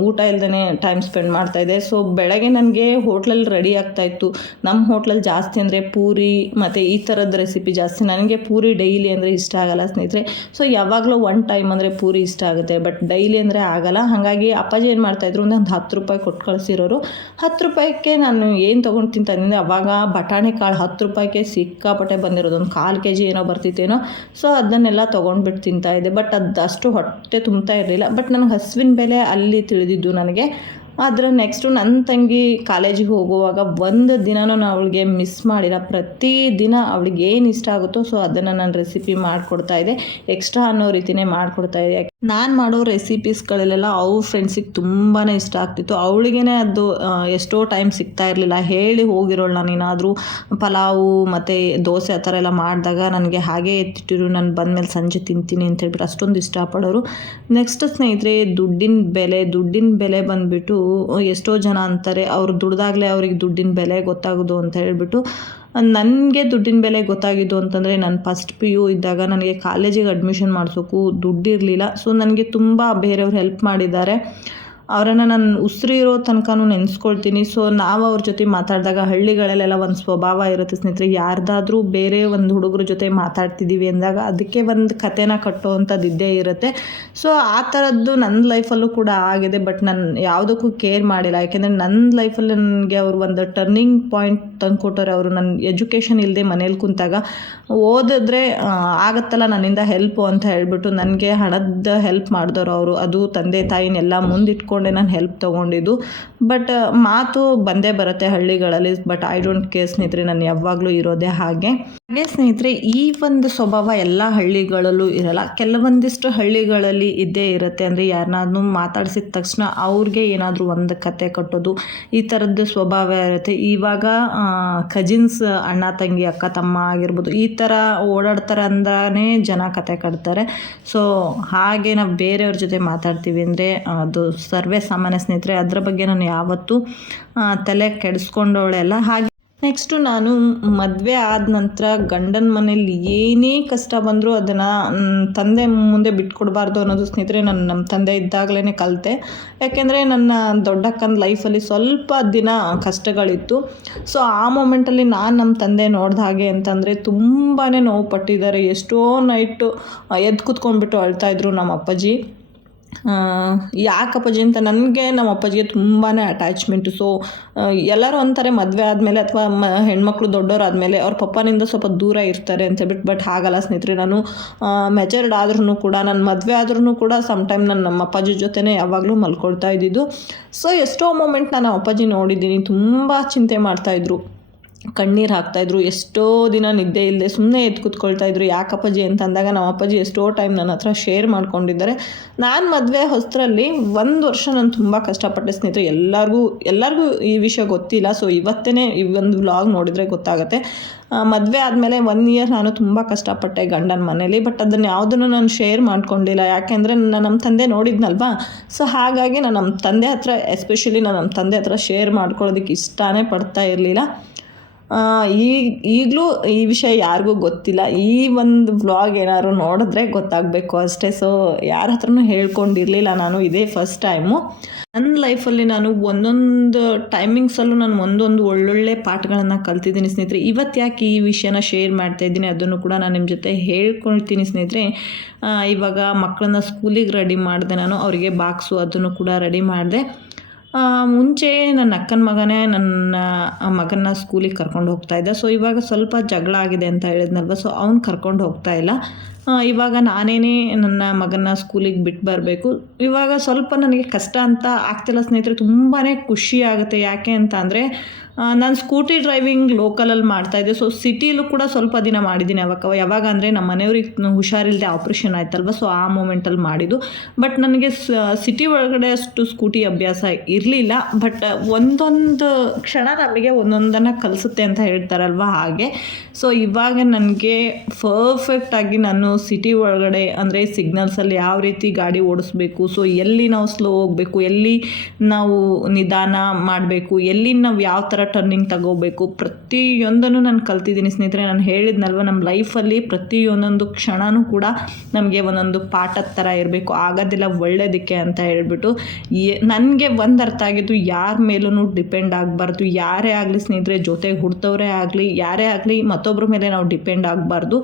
ಊಟ ಇಲ್ದೇ ಟೈಮ್ ಸ್ಪೆಂಡ್ ಮಾಡ್ತಾಯಿದ್ದೆ ಸೊ ಬೆಳಗ್ಗೆ ನನಗೆ ಹೋಟ್ಲಲ್ಲಿ ರೆಡಿ ಆಗ್ತಾಯಿತ್ತು ನಮ್ಮ ಹೋಟ್ಲಲ್ಲಿ ಜಾಸ್ತಿ ಅಂದರೆ ಪೂರಿ, ಮತ್ತು ಈ ಥರದ ರೆಸಿಪಿ ಜಾಸ್ತಿ. ನನಗೆ ಪೂರಿ ಡೈಲಿ ಅಂದರೆ ಇಷ್ಟ ಆಗಲ್ಲ ಸ್ನೇಹಿತರೆ. ಸೊ ಯಾವಾಗಲೂ ಒನ್ ಟೈಮ್ ಅಂದರೆ ಪೂರಿ ಇಷ್ಟ ಆಗುತ್ತೆ. ಬಟ್ ಡೈಲಿ ಅಂದರೆ ಆಗಲ್ಲ. ಹಾಗಾಗಿ ಅಪ್ಪಾಜಿ ಏನು ಮಾಡ್ತಾಯಿದ್ರು ಒಂದು ಹತ್ತು ರೂಪಾಯಿ ಕೊಟ್ಟು ಕಳಿಸಿರೋರು. ಹತ್ತು ರೂಪಾಯಿಗೆ ನಾನು ಏನು ತೊಗೊಂಡು ತಿಂತಾನೆ ಅವಾಗ ಬಟಾಣಿ ಕಾಳು ಹತ್ತು ರೂಪಾಯಿಗೆ ಸಿಕ್ಕಾಪಟ್ಟೆ ಬಂದಿರೋದು. ಒಂದು ಕಾಲು ಕೆ ಜಿ ಏನೋ ಬರ್ತಿತ್ತೇನೋ. ಸೊ ಅದನ್ನೆಲ್ಲ ತೊಗೊಂಡ್ಬಿಟ್ಟು ತಿಂತಾಯಿದ್ದೆ ಬಟ್ ಅದು ಅಷ್ಟು ಹೊಟ್ಟೆ ತುಂಬ್ತಾ ಇರಲಿಲ್ಲ. ಬಟ್ ನನಗೆ ಹಸುವಿನ ಬೆಲೆ ಅಲ್ಲಿ ತಿಳಿದಿದ್ದು ನನಗೆ. ಆದರೆ ನೆಕ್ಸ್ಟು ನನ್ನ ತಂಗಿ ಕಾಲೇಜಿಗೆ ಹೋಗುವಾಗ ಒಂದು ದಿನನೂ ನಾನು ಅವಳಿಗೆ ಮಿಸ್ ಮಾಡಿಲ್ಲ. ಪ್ರತಿ ದಿನ ಅವಳಿಗೆ ಏನು ಇಷ್ಟ ಆಗುತ್ತೋ ಸೊ ಅದನ್ನು ನಾನು ರೆಸಿಪಿ ಮಾಡಿಕೊಡ್ತಾ ಇದ್ದೆ. ಎಕ್ಸ್ಟ್ರಾ ಅನ್ನೋ ರೀತಿನೇ ಮಾಡಿಕೊಡ್ತಾ ಇದ್ದೆ. ನಾನು ಮಾಡೋ ರೆಸಿಪೀಸ್ಗಳಲ್ಲೆಲ್ಲ ಅವ್ರ ಫ್ರೆಂಡ್ಸಿಗೆ ತುಂಬಾ ಇಷ್ಟ ಆಗ್ತಿತ್ತು. ಅವಳಿಗೇ ಅದು ಎಷ್ಟೋ ಟೈಮ್ ಸಿಗ್ತಾ ಇರಲಿಲ್ಲ. ಹೇಳಿ ಹೋಗಿರೋಳು ನಾನೇನಾದರೂ ಪಲಾವು ಮತ್ತು ದೋಸೆ ಆ ಥರ ಎಲ್ಲ ಮಾಡಿದಾಗ ನನಗೆ ಹಾಗೆ ಎತ್ತಿಟ್ಟಿರು. ನಾನು ಬಂದಮೇಲೆ ಸಂಜೆ ತಿಂತೀನಿ ಅಂತ ಹೇಳ್ಬಿಟ್ಟು ಅಷ್ಟೊಂದು ಇಷ್ಟಪಡೋರು. ನೆಕ್ಸ್ಟ್ ಸ್ನೇಹಿತರೆ, ದುಡ್ಡಿನ ಬೆಲೆ ದುಡ್ಡಿನ ಬೆಲೆ ಬಂದುಬಿಟ್ಟು ಎಷ್ಟೋ ಜನ ಅಂತಾರೆ. ಅವ್ರು ದುಡ್ದಾಗಲೇ ಅವ್ರಿಗೆ ದುಡ್ಡಿನ ಬೆಲೆ ಗೊತ್ತಾಗೋದು ಅಂತ ಹೇಳ್ಬಿಟ್ಟು ನನಗೆ ದುಡ್ಡಿನ ಬೆಲೆ ಗೊತ್ತಾಗಿದ್ದು ಅಂತಂದರೆ ನಾನು ಫಸ್ಟ್ ಪಿ ಯು ಇದ್ದಾಗ ನನಗೆ ಕಾಲೇಜಿಗೆ ಅಡ್ಮಿಷನ್ ಮಾಡಿಸೋಕ್ಕೂ ದುಡ್ಡಿರಲಿಲ್ಲ. ಸೊ ನನಗೆ ತುಂಬ ಬೇರೆಯವ್ರು ಹೆಲ್ಪ್ ಮಾಡಿದ್ದಾರೆ. ಅವರನ್ನು ನಾನು ಉಸಿರಿರೋ ತನಕನೂ ನೆನೆಸ್ಕೊಳ್ತೀನಿ. ಸೊ ನಾವು ಅವ್ರ ಜೊತೆ ಮಾತಾಡಿದಾಗ ಹಳ್ಳಿಗಳಲ್ಲೆಲ್ಲ ಒಂದು ಸ್ವಭಾವ ಇರುತ್ತೆ ಸ್ನೇಹಿತರೆ. ಯಾರ್ದಾದ್ರೂ ಬೇರೆ ಒಂದು ಹುಡುಗರ ಜೊತೆ ಮಾತಾಡ್ತಿದ್ದೀವಿ ಅಂದಾಗ ಅದಕ್ಕೆ ಒಂದು ಕಥೆನ ಕಟ್ಟುವಂಥದ್ದು ಇದ್ದೇ ಇರುತ್ತೆ. ಸೊ ಆ ಥರದ್ದು ನನ್ನ ಲೈಫಲ್ಲೂ ಕೂಡ ಆಗಿದೆ ಬಟ್ ನಾನು ಯಾವುದಕ್ಕೂ ಕೇರ್ ಮಾಡಿಲ್ಲ. ಯಾಕೆಂದರೆ ನನ್ನ ಲೈಫಲ್ಲಿ ನನಗೆ ಅವರು ಒಂದು ಟರ್ನಿಂಗ್ ಪಾಯಿಂಟ್ ತಂದುಕೊಟ್ಟರೆ ಅವರು. ನನ್ನ ಎಜುಕೇಷನ್ ಇಲ್ಲದೆ ಮನೇಲಿ ಕುಂತಾಗ ಓದಿದ್ರೆ ಆಗತ್ತಲ್ಲ ನನ್ನಿಂದ ಹೆಲ್ಪು ಅಂತ ಹೇಳ್ಬಿಟ್ಟು ನನಗೆ ಹಣದ ಹೆಲ್ಪ್ ಮಾಡಿದವರು ಅವರು. ಅದು ತಂದೆ ತಾಯಿನೆಲ್ಲ ಮುಂದಿಟ್ಕೊಂಡೆ ನಾನು ಹೆಲ್ಪ್ ತೊಗೊಂಡಿದ್ದು. ಬಟ್ ಮಾತು ಬಂದೇ ಬರುತ್ತೆ ಹಳ್ಳಿಗಳಲ್ಲಿ ಬಟ್ ಐ ಡೋಂಟ್ ಕೇರ್ ಸ್ನೇಹಿತರೆ, ನಾನು ಯಾವಾಗಲೂ ಇರೋದೇ ಹಾಗೆ. ಹಾಗೆ ಸ್ನೇಹಿತರೆ, ಈ ಒಂದು ಸ್ವಭಾವ ಎಲ್ಲ ಹಳ್ಳಿಗಳಲ್ಲೂ ಇರಲ್ಲ. ಕೆಲವೊಂದಿಷ್ಟು ಹಳ್ಳಿಗಳಲ್ಲಿ ಇದ್ದೇ ಇರುತ್ತೆ. ಅಂದರೆ ಯಾರನ್ನಾದ್ರೂ ಮಾತಾಡಿಸಿದ ತಕ್ಷಣ ಅವ್ರಿಗೆ ಏನಾದರೂ ಒಂದು ಕತೆ ಕಟ್ಟೋದು, ಈ ಥರದ್ದು ಸ್ವಭಾವ ಇರುತ್ತೆ. ಇವಾಗ ಕಜಿನ್ಸ್ ಅಣ್ಣ, ತಂಗಿ, ಅಕ್ಕ, ತಮ್ಮ ಆಗಿರ್ಬೋದು, ಈ ಥರ ಓಡಾಡ್ತಾರೆ ಅಂದ್ರೇ ಜನ ಕತೆ ಕಟ್ತಾರೆ. ಸೊ ಹಾಗೆ ನಾವು ಬೇರೆಯವ್ರ ಜೊತೆ ಮಾತಾಡ್ತೀವಿ ಅಂದರೆ, ಅದು ಸರ್ವೇ ಸಾಮಾನ್ಯ ಸ್ನೇಹಿತರೆ, ಅದರ ಬಗ್ಗೆ ನಾನು ಯಾವತ್ತೂ ತಲೆ ಕೆಡಿಸ್ಕೊಂಡವಳೆ ಅಲ್ಲ. ಹಾಗೆ ನೆಕ್ಸ್ಟು ನಾನು ಮದುವೆ ಆದ ನಂತರ ಗಂಡನ ಮನೇಲಿ ಏನೇ ಕಷ್ಟ ಬಂದರೂ ಅದನ್ನು ತಂದೆ ಮುಂದೆ ಬಿಟ್ಕೊಡ್ಬಾರ್ದು ಅನ್ನೋದು ಸ್ನೇಹಿತರೆ ನಾನು ನಮ್ಮ ತಂದೆ ಇದ್ದಾಗಲೇ ಕಲಿತೆ. ಯಾಕೆಂದರೆ ನನ್ನ ದೊಡ್ಡಕ್ಕನ ಲೈಫಲ್ಲಿ ಸ್ವಲ್ಪ ದಿನ ಕಷ್ಟಗಳಿತ್ತು. ಸೊ, ಆ ಮೂಮೆಂಟಲ್ಲಿ ನಾನು ನಮ್ಮ ತಂದೆ ನೋಡ್ದ ಹಾಗೆ ಅಂತಂದರೆ ತುಂಬಾ ನೋವು ಪಟ್ಟಿದ್ದಾರೆ. ಎಷ್ಟೋ ನೈಟು ಎದ್ದು ಕುತ್ಕೊಂಡ್ಬಿಟ್ಟು ಅಳ್ತಾಯಿದ್ರು ನಮ್ಮ ಅಪ್ಪಾಜಿ. ಯಾಕಪ್ಪಾಜಿ ಅಂತ ನನಗೆ ನಮ್ಮ ಅಪ್ಪಾಜಿಗೆ ತುಂಬಾ ಅಟ್ಯಾಚ್ಮೆಂಟು ಸೊ ಎಲ್ಲರೂ ಅಂತಾರೆ ಮದುವೆ ಆದಮೇಲೆ ಅಥವಾ ಮ, ಹೆಣ್ಮಕ್ಳು ದೊಡ್ಡವರಾದಮೇಲೆ ಅವ್ರ ಪಪ್ಪನಿಂದ ಸ್ವಲ್ಪ ದೂರ ಇರ್ತಾರೆ ಅಂತ ಹೇಳ್ಬಿಟ್ಟು ಬಟ್ ಹಾಗಲ್ಲ ಸ್ನೇಹಿತರೆ. ನಾನು ಮೆಚರ್ಡ್ ಆದ್ರೂ ಕೂಡ ನನ್ನ ಮದುವೆ ಆದ್ರೂ ಕೂಡ ಸಮ್ಟೈಮ್ ನಾನು ನಮ್ಮ ಅಪ್ಪಾಜಿ ಜೊತೆನೇ ಯಾವಾಗಲೂ ಮಲ್ಕೊಳ್ತಾ ಇದ್ದಿದ್ದು. ಸೊ ಎಷ್ಟೋ ಮೂಮೆಂಟ್ ನಾನು ಅಪ್ಪಾಜಿ ನೋಡಿದ್ದೀನಿ, ತುಂಬ ಚಿಂತೆ ಮಾಡ್ತಾಯಿದ್ರು ಕಣ್ಣೀರು ಹಾಕ್ತಾಯಿದ್ರು ಎಷ್ಟೋ ದಿನ ನಿದ್ದೆ ಇಲ್ಲದೆ ಸುಮ್ಮನೆ ಎದ್ದು ಕೂತ್ಕೊಳ್ತಾ ಇದ್ರು. ಯಾಕಪ್ಪಾಜಿ ಅಂತ ಅಂದಾಗ ನಮ್ಮ ಅಪ್ಪಾಜಿ ಎಷ್ಟೋ ಟೈಮ್ ನನ್ನ ಹತ್ರ ಶೇರ್ ಮಾಡ್ಕೊಂಡಿದ್ದಾರೆ. ನಾನು ಮದುವೆ ಹೊಸ್ತರಲ್ಲಿ ಒಂದು ವರ್ಷ ನಾನು ತುಂಬ ಕಷ್ಟಪಟ್ಟೆ ಸ್ನೇಹಿತರು. ಎಲ್ಲರಿಗೂ ಎಲ್ಲರಿಗೂ ಈ ವಿಷಯ ಗೊತ್ತಿಲ್ಲ. ಸೊ ಇವತ್ತೇ ಈ ಒಂದು ವ್ಲಾಗ್ ನೋಡಿದರೆ ಗೊತ್ತಾಗುತ್ತೆ. ಮದುವೆ ಆದಮೇಲೆ ಒನ್ ಇಯರ್ ನಾನು ತುಂಬ ಕಷ್ಟಪಟ್ಟೆ ಗಂಡನ ಮನೇಲಿ. ಬಟ್ ಅದನ್ನು ಯಾವುದನ್ನು ನಾನು ಶೇರ್ ಮಾಡ್ಕೊಂಡಿಲ್ಲ. ಯಾಕೆಂದರೆ ನಾನು ನಮ್ಮ ತಂದೆ ನೋಡಿದ್ನಲ್ವಾ? ಸೊ ಹಾಗಾಗಿ ನಾನು ನಮ್ಮ ತಂದೆ ಹತ್ರ ಎಸ್ಪೆಷಲಿ ನಾನು ನಮ್ಮ ತಂದೆ ಹತ್ರ ಶೇರ್ ಮಾಡ್ಕೊಳ್ಳೋದಕ್ಕೆ ಇಷ್ಟನೇ ಪಡ್ತಾ ಇರಲಿಲ್ಲ. ಈಗ, ಈಗಲೂ ಈ ವಿಷಯ ಯಾರಿಗೂ ಗೊತ್ತಿಲ್ಲ. ಈ ಒಂದು ವ್ಲಾಗ್ ಏನಾದ್ರು ನೋಡಿದ್ರೆ ಗೊತ್ತಾಗಬೇಕು ಅಷ್ಟೇ. ಸೊ ಯಾರ ಹತ್ರನೂ ಹೇಳ್ಕೊಂಡಿರಲಿಲ್ಲ ನಾನು ಇದೇ ಫಸ್ಟ್ ಟೈಮು ನನ್ನ ಲೈಫಲ್ಲಿ ನಾನು ಒಂದೊಂದು ಟೈಮಿಂಗ್ಸಲ್ಲೂ ನಾನು ಒಂದೊಂದು ಒಳ್ಳೊಳ್ಳೆ ಪಾಠಗಳನ್ನು ಕಲ್ತಿದ್ದೀನಿ ಸ್ನೇಹಿತರೆ. ಇವತ್ತು ಯಾಕೆ ಈ ವಿಷಯನ ಶೇರ್ ಮಾಡ್ತಾ ಇದ್ದೀನಿ ಅದನ್ನು ಕೂಡ ನಾನು ನಿಮ್ಮ ಜೊತೆ ಹೇಳ್ಕೊಳ್ತೀನಿ ಸ್ನೇಹಿತರೆ. ಇವಾಗ ಮಕ್ಕಳನ್ನ ಸ್ಕೂಲಿಗೆ ರೆಡಿ ಮಾಡಿದೆ ನಾನು. ಅವರಿಗೆ ಬಾಕ್ಸು ಅದನ್ನು ಕೂಡ ರೆಡಿ ಮಾಡಿದೆ. ಮುಂಚೆ ನನ್ನ ಅಕ್ಕನ ಮಗನೇ ನನ್ನ ಮಗನ ಸ್ಕೂಲಿಗೆ ಕರ್ಕೊಂಡು ಹೋಗ್ತಾ ಇದ್ದ. ಸೊ ಇವಾಗ ಸ್ವಲ್ಪ ಜಗಳ ಆಗಿದೆ ಅಂತ ಹೇಳಿದ್ನಲ್ವ? ಸೊ ಅವ್ನು ಕರ್ಕೊಂಡು ಹೋಗ್ತಾ ಇಲ್ಲ. ಇವಾಗ ನಾನೇನೇ ನನ್ನ ಮಗನ ಸ್ಕೂಲಿಗೆ ಬಿಟ್ಟು ಬರಬೇಕು. ಇವಾಗ ಸ್ವಲ್ಪ ನನಗೆ ಕಷ್ಟ ಅಂತ ಆಗ್ತಿಲ್ಲ ಸ್ನೇಹಿತರೆ ತುಂಬಾ ಖುಷಿ ಆಗುತ್ತೆ. ಯಾಕೆ ಅಂತ ಅಂದರೆ ನಾನು ಸ್ಕೂಟಿ ಡ್ರೈವಿಂಗ್ ಲೋಕಲಲ್ಲಿ ಮಾಡ್ತಾಯಿದ್ದೆ ಸೊ ಸಿಟಿಲೂ ಕೂಡ ಸ್ವಲ್ಪ ದಿನ ಮಾಡಿದ್ದೀನಿ ಅವಾಗ ಯಾವಾಗ ಅಂದರೆ ನಮ್ಮ ಮನೆಯವ್ರಿಗೆ ಹುಷಾರಿಲ್ಲದೆ ಆಪ್ರೇಷನ್ ಆಯ್ತಲ್ವ? ಸೊ ಆ ಮೂಮೆಂಟಲ್ಲಿ ಮಾಡಿದ್ದು. ಬಟ್ ನನಗೆ ಸಿಟಿ ಒಳಗಡೆ ಅಷ್ಟು ಸ್ಕೂಟಿ ಅಭ್ಯಾಸ ಇರಲಿಲ್ಲ. ಬಟ್ ಒಂದೊಂದು ಕ್ಷಣ ನಮಗೆ ಒಂದೊಂದನ್ನು ಕಲಿಸುತ್ತೆ ಅಂತ ಹೇಳ್ತಾರಲ್ವ ಹಾಗೆ. ಸೊ ಇವಾಗ ನನಗೆ ಪರ್ಫೆಕ್ಟಾಗಿ ನಾನು ಸಿಟಿ ಒಳಗಡೆ ಅಂದರೆ ಸಿಗ್ನಲ್ಸಲ್ಲಿ ಯಾವ ರೀತಿ ಗಾಡಿ ಓಡಿಸ್ಬೇಕು? ಸೊ ಎಲ್ಲಿ ನಾವು ಸ್ಲೋ ಹೋಗಬೇಕು? ಎಲ್ಲಿ ನಾವು ನಿಧಾನ ಮಾಡಬೇಕು? ಎಲ್ಲಿ ನಾವು ಯಾವ ಥರ ಟರ್ನಿಂಗ್ ತಗೋಬೇಕು? ಪ್ರತಿಯೊಂದನ್ನು ನಾನು ಕಲ್ತಿದ್ದೀನಿ ಸ್ನೇಹಿತರೆ. ನಾನು ಹೇಳಿದ್ನಲ್ವ, ನಮ್ಮ ಲೈಫಲ್ಲಿ ಪ್ರತಿಯೊಂದೊಂದು ಕ್ಷಣವೂ ಕೂಡ ನಮಗೆ ಒಂದೊಂದು ಪಾಠದ ಥರ ಇರಬೇಕು. ಆಗೋದಿಲ್ಲ, ಒಳ್ಳೇದಕ್ಕೆ ಅಂತ ಹೇಳ್ಬಿಟ್ಟು ನನಗೆ ಒಂದು ಅರ್ಥ ಆಗಿದ್ದು ಯಾರ ಮೇಲೂ ಡಿಪೆಂಡ್ ಆಗಬಾರ್ದು. ಯಾರೇ ಆಗಲಿ ಸ್ನೇಹಿತರೆ, ಜೊತೆಗೆ ಹುಡ್ತವ್ರೇ ಆಗಲಿ, ಯಾರೇ ಆಗಲಿ ಮತ್ತೊಬ್ಬರ ಮೇಲೆ ನಾವು ಡಿಪೆಂಡ್ ಆಗಬಾರ್ದು.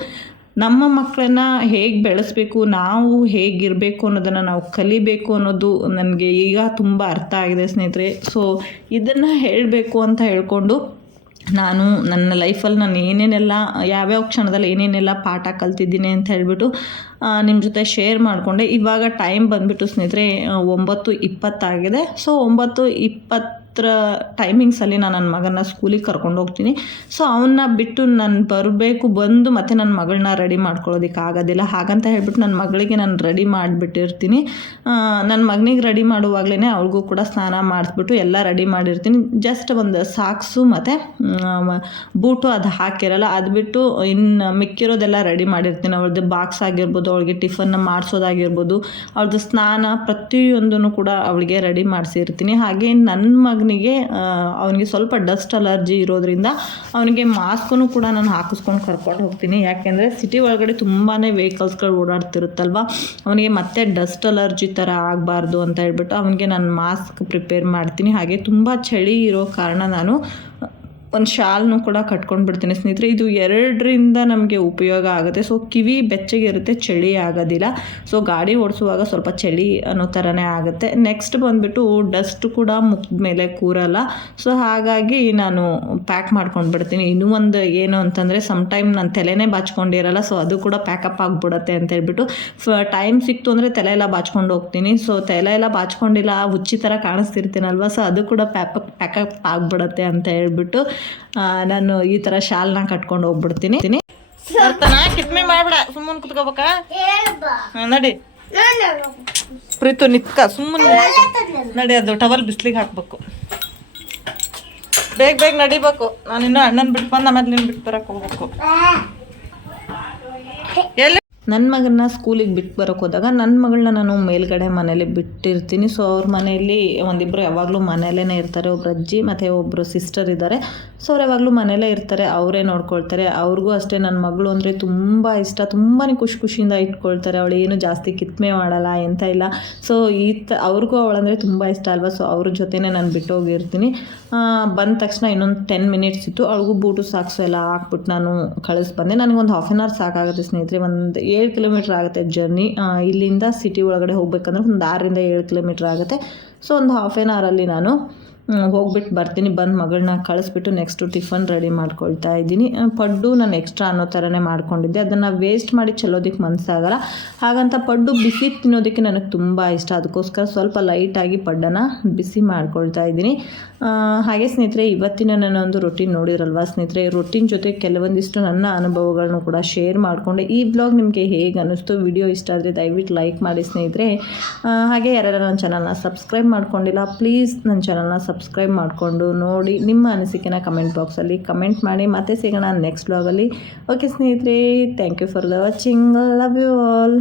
ನಮ್ಮ ಮಕ್ಕಳನ್ನ ಹೇಗೆ ಬೆಳೆಸ್ಬೇಕು, ನಾವು ಹೇಗಿರಬೇಕು ಅನ್ನೋದನ್ನು ನಾವು ಕಲಿಬೇಕು ಅನ್ನೋದು ನನಗೆ ಈಗ ತುಂಬ ಅರ್ಥ ಆಗಿದೆ ಸ್ನೇಹಿತರೆ. ಸೊ ಇದನ್ನು ಹೇಳಬೇಕು ಅಂತ ಹೇಳ್ಕೊಂಡು ನಾನು ನನ್ನ ಲೈಫಲ್ಲಿ ನಾನು ಏನೇನೆಲ್ಲ, ಯಾವ್ಯಾವ ಕ್ಷಣದಲ್ಲಿ ಏನೇನೆಲ್ಲ ಪಾಠ ಕಲ್ತಿದ್ದೀನಿ ಅಂತ ಹೇಳಿಬಿಟ್ಟು ನಿಮ್ಮ ಜೊತೆ ಶೇರ್ ಮಾಡಿಕೊಂಡೆ. ಇವಾಗ ಟೈಮ್ ಬಂದುಬಿಟ್ಟು ಸ್ನೇಹಿತರೆ, ಒಂಬತ್ತು ಇಪ್ಪತ್ತಾಗಿದೆ. ಸೊ ಒಂಬತ್ತು ಇಪ್ಪತ್ತರ ಟೈಮಿಂಗ್ಸಲ್ಲಿ ನಾನು ನನ್ನ ಮಗನ ಸ್ಕೂಲಿಗೆ ಕರ್ಕೊಂಡು ಹೋಗ್ತೀನಿ. ಸೊ ಅವನ್ನ ಬಿಟ್ಟು ನಾನು ಬರಬೇಕು ಬಂದು ಮತ್ತೆ ನನ್ನ ಮಗಳನ್ನ ರೆಡಿ ಮಾಡ್ಕೊಳ್ಳೋದಕ್ಕೆ ಆಗೋದಿಲ್ಲ. ಹಾಗಂತ ಹೇಳ್ಬಿಟ್ಟು ನನ್ನ ಮಗಳಿಗೆ ನಾನು ರೆಡಿ ಮಾಡಿಬಿಟ್ಟಿರ್ತೀನಿ. ನನ್ನ ಮಗನಿಗೆ ರೆಡಿ ಮಾಡುವಾಗಲೇ ಅವಳಿಗೂ ಕೂಡ ಸ್ನಾನ ಮಾಡಿಸ್ಬಿಟ್ಟು ಎಲ್ಲ ರೆಡಿ ಮಾಡಿರ್ತೀನಿ. ಜಸ್ಟ್ ಒಂದು ಸಾಕ್ಸು ಮತ್ತು ಬೂಟು ಅದು ಹಾಕಿರಲ್ಲ, ಅದು ಬಿಟ್ಟು ಇನ್ನು ಮಿಕ್ಕಿರೋದೆಲ್ಲ ರೆಡಿ ಮಾಡಿರ್ತೀನಿ. ಅವ್ರದ್ದು ಬಾಕ್ಸ್ ಆಗಿರ್ಬೋದು, ಅವಳಿಗೆ ಟಿಫನ್ನ ಮಾಡಿಸೋದಾಗಿರ್ಬೋದು ಅವ್ರದ್ದು ಸ್ನಾನ ಪ್ರತಿಯೊಂದನ್ನು ಕೂಡ ಅವಳಿಗೆ ರೆಡಿ ಮಾಡಿಸಿರ್ತೀನಿ. ಹಾಗೆ ನನ್ನ ಮಗನಿಗೆ ಮಗನಿಗೆ ಅವನಿಗೆ ಸ್ವಲ್ಪ ಡಸ್ಟ್ ಅಲರ್ಜಿ ಇರೋದ್ರಿಂದ ಅವನಿಗೆ ಮಾಸ್ಕನ್ನು ಕೂಡ ನಾನು ಹಾಕಿಸ್ಕೊಂಡು ಕರ್ಕೊಂಡು ಹೋಗ್ತೀನಿ. ಯಾಕೆಂದರೆ ಸಿಟಿ ಒಳಗಡೆ ತುಂಬಾ ವೆಹಿಕಲ್ಸ್ಗಳು ಓಡಾಡ್ತಿರುತ್ತಲ್ವ? ಅವನಿಗೆ ಮತ್ತೆ ಡಸ್ಟ್ ಅಲರ್ಜಿ ಥರ ಆಗಬಾರ್ದು ಅಂತ ಹೇಳ್ಬಿಟ್ಟು ಅವನಿಗೆ ನಾನು ಮಾಸ್ಕ್ ಪ್ರಿಪೇರ್ ಮಾಡ್ತೀನಿ. ಹಾಗೆ ತುಂಬ ಚಳಿ ಇರೋ ಕಾರಣ ನಾನು ಒಂದು ಶಾಲ್ನು ಕೂಡ ಕಟ್ಕೊಂಡು ಬಿಡ್ತೀನಿ ಸ್ನೇಹಿತರೆ. ಇದು ಎರಡರಿಂದ ನಮಗೆ ಉಪಯೋಗ ಆಗುತ್ತೆ. ಸೊ ಕಿವಿ ಬೆಚ್ಚಗೆ ಇರುತ್ತೆ ಚಳಿ ಆಗೋದಿಲ್ಲ. ಸೊ ಗಾಡಿ ಓಡಿಸುವಾಗ ಸ್ವಲ್ಪ ಚಳಿ ಅನ್ನೋ ಥರನೇ ಆಗುತ್ತೆ. ನೆಕ್ಸ್ಟ್ ಬಂದುಬಿಟ್ಟು ಡಸ್ಟ್ ಕೂಡ ಮುಖದ ಮೇಲೆ ಕೂರಲ್ಲ. ಸೊ ಹಾಗಾಗಿ ನಾನು ಪ್ಯಾಕ್ ಮಾಡ್ಕೊಂಡು ಬಿಡ್ತೀನಿ ಇನ್ನೂ ಒಂದು ಏನು ಅಂತಂದರೆ ಸಮ್ ಟೈಮ್ ನಾನು ತಲೆನೇ ಬಾಚ್ಕೊಂಡಿರಲ್ಲ ಸೊ ಅದು ಕೂಡ ಪ್ಯಾಕಪ್ ಆಗಿಬಿಡುತ್ತೆ ಅಂತ ಹೇಳ್ಬಿಟ್ಟು. ಫ ಟೈಮ್ ಸಿಕ್ತು ಅಂದರೆ ತಲೆ ಎಲ್ಲ ಬಾಚ್ಕೊಂಡು ಹೋಗ್ತೀನಿ. ಸೊ ತಲೆ ಎಲ್ಲ ಬಾಚ್ಕೊಂಡಿಲ್ಲ, ಹುಚ್ಚಿ ಥರ ಕಾಣಿಸ್ತಿರ್ತೀನಲ್ವ? ಸೊ ಅದು ಕೂಡ ಪ್ಯಾಕಪ್ ಪ್ಯಾಕಪ್ ಆಗಿಬಿಡುತ್ತೆ ಅಂತ ಹೇಳ್ಬಿಟ್ಟು. ನಾನು ಈ ತರ ಶಾಲ್ನ ಕಟ್ಕೊಂಡು ಹೋಗ್ಬಿಡ್ತೀನಿ. ಬರ್ತಾನ ಕಿತ್ಮೆ ಮಾಡ್ಬಿಡ. ಸುಮ್ಮನೆ ಕುತ್ಕೋಬೇಕ? ನಡಿ. ಪ್ರೀತು ನಿತ್ಕ. ಸುಮ್ಮನೆ ನಡಿ. ಅದು ಟವಲ್ ಬಿಸ್ಲಿಗೆ ಹಾಕ್ಬೇಕು. ಬೇಗ ಬೇಗ ನಡಿಬೇಕು. ನಾನು ಇನ್ನೂ ಅಣ್ಣನ ಬಿಟ್ಟು ಬಂದು ಆಮೇಲೆ ನಿನ್ ಬಿಟ್ಟು ಬರಕ್ಕೆ ಹೋಗ್ಬೇಕು. ಎಲ್ಲಿ? ನನ್ನ ಮಗನ ಸ್ಕೂಲಿಗೆ ಬಿಟ್ಟು ಬರೋಕೆ ಹೋದಾಗ ನನ್ನ ಮಗಳನ್ನ ನಾನು ಮೇಲ್ಗಡೆ ಮನೇಲಿ ಬಿಟ್ಟಿರ್ತೀನಿ. ಸೊ ಅವ್ರ ಮನೆಯಲ್ಲಿ ಒಂದಿಬ್ಬರು ಯಾವಾಗಲೂ ಮನೆಯಲ್ಲೇ ಇರ್ತಾರೆ. ಒಬ್ರು ಅಜ್ಜಿ ಮತ್ತು ಒಬ್ಬರು ಸಿಸ್ಟರ್ ಇದ್ದಾರೆ ಸೊ ಅವ್ರು ಯಾವಾಗಲೂ ಮನೇಲೇ ಇರ್ತಾರೆ. ಅವರೇ ನೋಡ್ಕೊಳ್ತಾರೆ. ಅವ್ರಿಗೂ ಅಷ್ಟೇ. ನನ್ನ ಮಗಳು ಅಂದರೆ ತುಂಬ ಇಷ್ಟ. ತುಂಬಾ ಖುಷಿ ಖುಷಿಯಿಂದ ಇಟ್ಕೊಳ್ತಾರೆ. ಅವಳು ಏನು ಜಾಸ್ತಿ ಕಿತ್ಮೆ ಮಾಡಲ್ಲ ಎಂತ ಇಲ್ಲ. ಸೊ ಈ ತ ಅವ್ರಿಗೂ ಅವಳಂದರೆ ತುಂಬ ಇಷ್ಟ ಅಲ್ವಾ? ಸೊ ಅವ್ರ ಜೊತೆನೇ ನಾನು ಬಿಟ್ಟು ಹೋಗಿರ್ತೀನಿ. ಬಂದ ತಕ್ಷಣ ಇನ್ನೊಂದು ಟೆನ್ ಮಿನಿಟ್ಸ್ ಇತ್ತು. ಅವಳಿಗೂ ಬೂಟು ಸಾಕ್ಸು ಎಲ್ಲ ಹಾಕ್ಬಿಟ್ಟು ನಾನು ಕಳಿಸ್ ಬಂದೆ ನನಗೊಂದು ಹಾಫ್ ಆನ್ ಅವರ್ ಸಾಕಾಗುತ್ತೆ ಸ್ನೇಹಿತರೆ. ಒಂದು ಏಳು ಕಿಲೋಮೀಟ್ರ್ ಆಗುತ್ತೆ ಜರ್ನಿ. ಇಲ್ಲಿಂದ ಸಿಟಿ ಒಳಗಡೆ ಹೋಗ್ಬೇಕಂದ್ರೆ ಒಂದು ಆರರಿಂದ ಏಳು ಕಿಲೋಮೀಟ್ರ್ ಆಗುತ್ತೆ. ಸೊ, ಒಂದು ಹಾಫ್ ಆ್ಯನ್ ಅವರಲ್ಲಿ ನಾನು ಹೋಗ್ಬಿಟ್ಟು ಬರ್ತೀನಿ. ಬಂದು ಮಗಳನ್ನ ಕಳಿಸ್ಬಿಟ್ಟು ನೆಕ್ಸ್ಟು ಟಿಫನ್ ರೆಡಿ ಮಾಡ್ಕೊಳ್ತಾ ಇದ್ದೀನಿ. ಪಡ್ಡು ನಾನು ಎಕ್ಸ್ಟ್ರಾ ಅನ್ನೋ ಥರನೇ ಮಾಡ್ಕೊಂಡಿದ್ದೆ. ಅದನ್ನು ವೇಸ್ಟ್ ಮಾಡಿ ಚೆಲ್ಲೋದಕ್ಕೆ ಮನಸ್ಸಾಗಲ್ಲ ಹಾಗಂತ ಪಡ್ಡು ಬಿಸಿ ತಿನ್ನೋದಕ್ಕೆ ನನಗೆ ತುಂಬ ಇಷ್ಟ. ಅದಕ್ಕೋಸ್ಕರ ಸ್ವಲ್ಪ ಲೈಟಾಗಿ ಪಡ್ಡನ್ನು ಬಿಸಿ ಮಾಡ್ಕೊಳ್ತಾ ಇದ್ದೀನಿ. ಹಾಗೆ ಸ್ನೇಹಿತರೆ, ಇವತ್ತಿನ ನನ್ನ ಒಂದು ರೊಟೀನ್ ನೋಡಿದ್ರಲ್ವಾ ಸ್ನೇಹಿತರೆ? ರೊಟೀನ್ ಜೊತೆ ಕೆಲವೊಂದಿಷ್ಟು ನನ್ನ ಅನುಭವಗಳನ್ನು ಕೂಡ ಶೇರ್ ಮಾಡಿಕೊಂಡೆ. ಈ ಬ್ಲಾಗ್ ನಿಮಗೆ ಹೇಗೆ ಅನ್ನಿಸ್ತು? ವಿಡಿಯೋ ಇಷ್ಟ ಆದರೆ ದಯವಿಟ್ಟು ಲೈಕ್ ಮಾಡಿ ಸ್ನೇಹಿತರೆ. ಹಾಗೆ ಯಾರ್ಯಾರು ನನ್ನ ಚಾನಲ್ನ ಸಬ್ಸ್ಕ್ರೈಬ್ ಮಾಡ್ಕೊಂಡಿಲ್ಲ ಪ್ಲೀಸ್ ನನ್ನ ಚಾನಲ್ನ ಸಬ್ಸ್ಕ್ರೈಬ್ ಮಾಡಿಕೊಂಡು ನೋಡಿ ನಿಮ್ಮ ಅನಿಸಿಕೆನ ಕಮೆಂಟ್ ಬಾಕ್ಸಲ್ಲಿ ಕಮೆಂಟ್ ಮಾಡಿ. ಮತ್ತೆ ಸಿಗೋಣ ನೆಕ್ಸ್ಟ್ ಬ್ಲಾಗಲ್ಲಿ ಓಕೆ ಸ್ನೇಹಿತರೆ thank you for the watching love you all